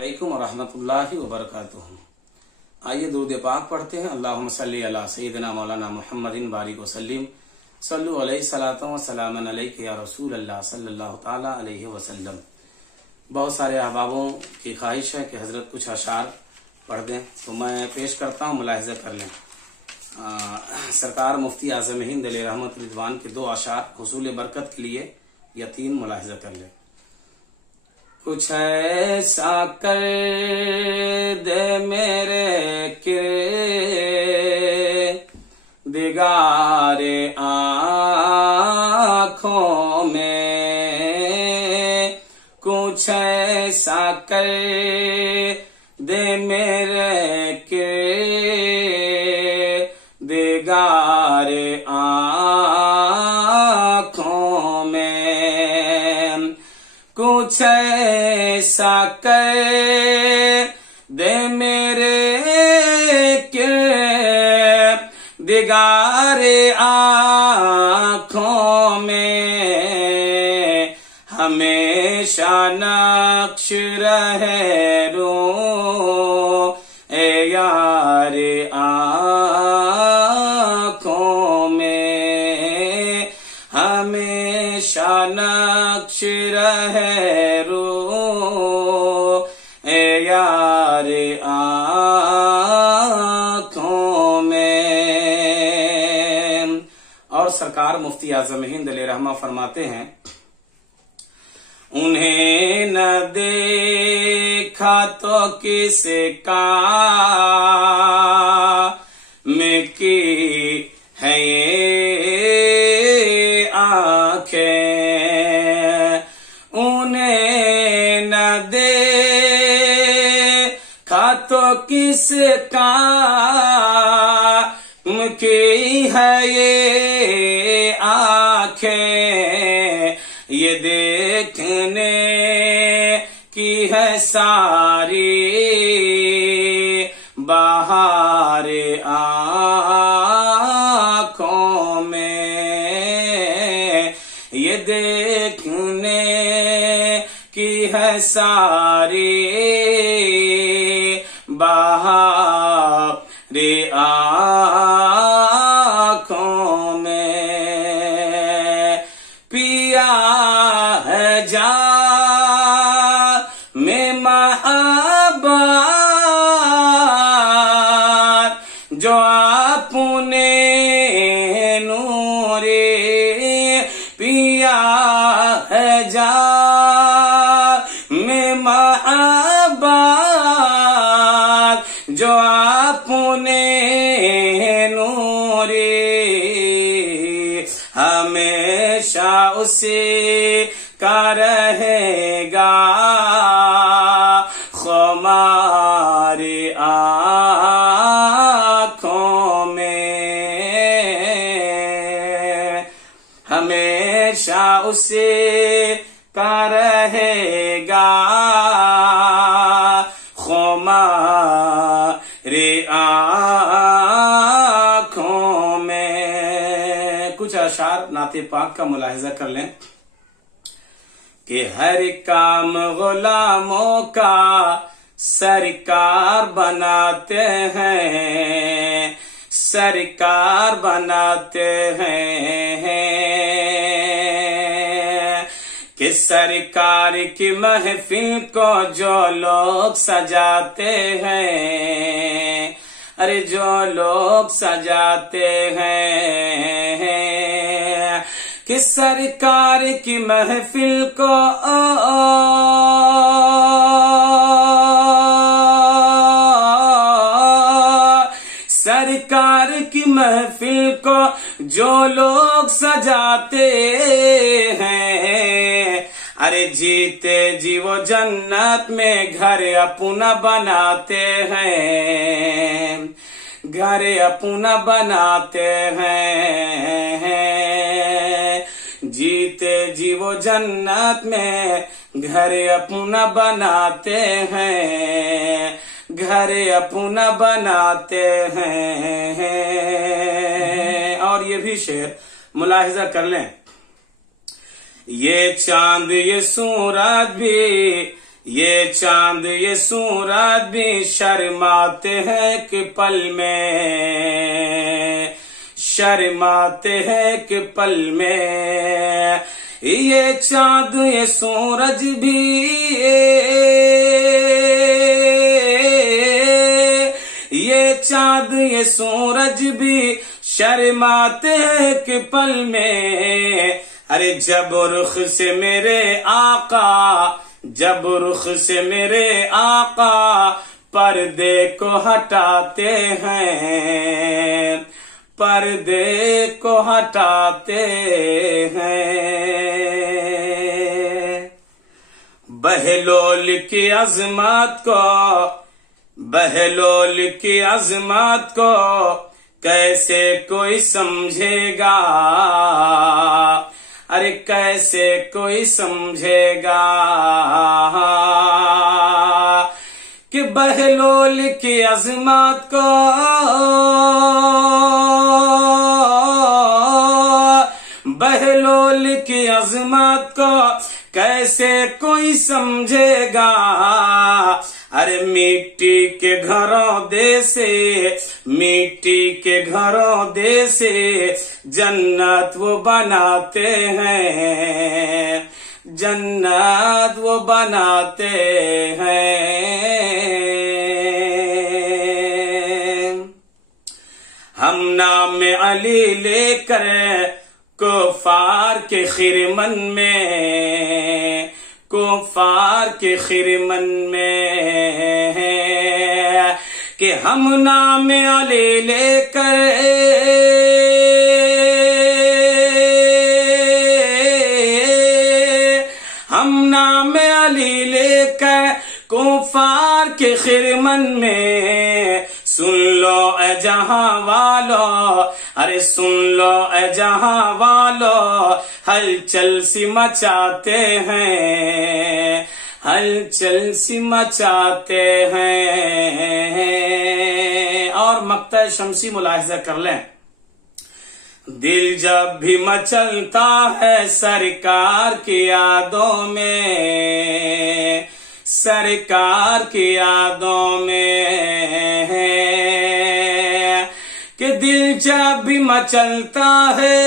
علیکم ورحمۃ اللہ وبرکاتہ۔ آئیے درود پاک پڑھتے ہیں۔ اللہم صلی علی سیدنا مولانا محمد بارک وسلم، صلو علیہ صلاۃ و سلام علیک یا رسول اللہ صلی اللہ تعالی علیہ وسلم۔ بہت سارے احبابوں کی خواہش ہے کہ حضرت کچھ اشعار پڑھ دیں، تو میں پیش کرتا ہوں، ملاحظہ کر لیں۔ سرکار مفتی اعظم ہند علیہ رحمت رضوان کے 2 اشعار حصول برکت کے لیے، یا 3 ملاحظہ کر لیں۔ کچھ ایسا کر دے میرے کردگار آنکھوں میں، کچھ ایسا کر دے میرے کردگار آنکھوں میں، کچھ ایسا کر دے میرے کردگار آنکھوں میں، ہمیشہ نقش رہے رو اے یار آنکھوں میں، ہمیشہ نقش رہے رو اے یار آنکھوں میں۔ اور سرکار مفتی اعظم ہند علیہ رحمہ فرماتے ہیں، انہیں نہ دیکھا تو کس کام کی ہے یہ آنکھیں، انہیں نہ دیکھا تو کس کام کی ہے یہ آنکھیں، یہ دیکھنے کی ہے ساری بہار آنکھوں میں، یہ دیکھنے کی ہے ساری بہار آنکھوں میں، پیا ہے جام میں محبت جو اپنے نور، پیا ہے جام میں محبت جو اپنے نور، ہمیشہ اسی کا رہے گا خمار آنکھوں میں، ہمیشہ اسی کا رہے گا خمار آنکھوں میں۔ کچھ اشعار نعت پاک کا ملاحظہ کر لیں کہ ہر کام غلاموں کا سرکار بناتے ہیں، سرکار بناتے ہیں، کہ سرکار کی محفل کو جو لوگ سجاتے ہیں، ارے جو لوگ سجاتے ہیں، کہ سرکار کی محفل کو سرکار کی محفل کو جو لوگ سجاتے ہیں، ارے جیتے جی وہ جنت میں گھر اپنا بناتے ہیں، گھر اپنا بناتے ہیں، جیتے جی وہ جنت میں گھر اپنا بناتے ہیں، گھر اپنا بناتے ہیں۔ اور یہ بھی شعر ملاحظہ کر لیں، یہ چاند یہ سورج بھی یہ چاند یہ سورج بھی شرماتے ہیں کہ پل میں، شرماتے ہیں کہ پل میں، یہ چاند یہ سورج بھی، یہ چاند یہ سورج بھی شرماتے ہیں کہ پل میں، ارے جب رخ سے میرے آقا، جب رخ سے میرے آقا پردے کو ہٹاتے ہیں، پردے کو ہٹاتے ہیں، بہلول کی عظمت کو، بہلول کی عظمت کو کیسے کوئی سمجھے گا، ارے کیسے کوئی سمجھے گا، کہ بہلول کی عظمت کو، بہلول کی عظمت کو کیسے کوئی سمجھے گا، ارے مٹی کے گھروں دیسے، مٹی کے گھروں دیسے جنت وہ بناتے ہیں، جنت وہ بناتے ہیں، ہم نام علی لے کر کفار کے خرمن میں، کفار کے خرمن میں، کہ ہم نام علی لے کر، ہم نام علی لے کر کفار کے خرمن میں، سن لو اے جہاں والو، ارے سن لو اے جہاں والو، ہلچل سی مچاتے ہیں، ہلچل سی مچاتے ہیں، اور مقطع شمسی ملاحظہ کر لیں، دل جب بھی مچلتا ہے سرکار کی یادوں میں، سرکار کی یادوں میں، کہ دل جب بھی مچلتا ہے،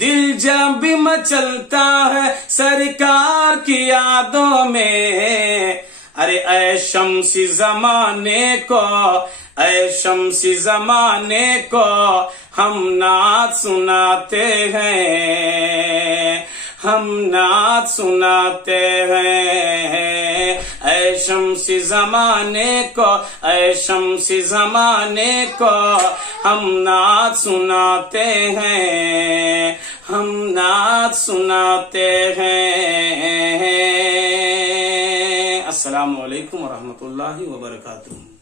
دل جب بھی مچلتا ہے سرکار کی یادوں میں، ارے اے شمسی زمانے کو، اے شمسی زمانے کو ہم نعت سناتے ہیں، ہم نعت سناتے ہیں، اے شمسی زمانے کو، اے شمسی زمانے کو ہم نعت سناتے ہیں، ہم نعت سناتے ہیں۔ السلام علیکم ورحمۃ اللہ وبرکاتہ۔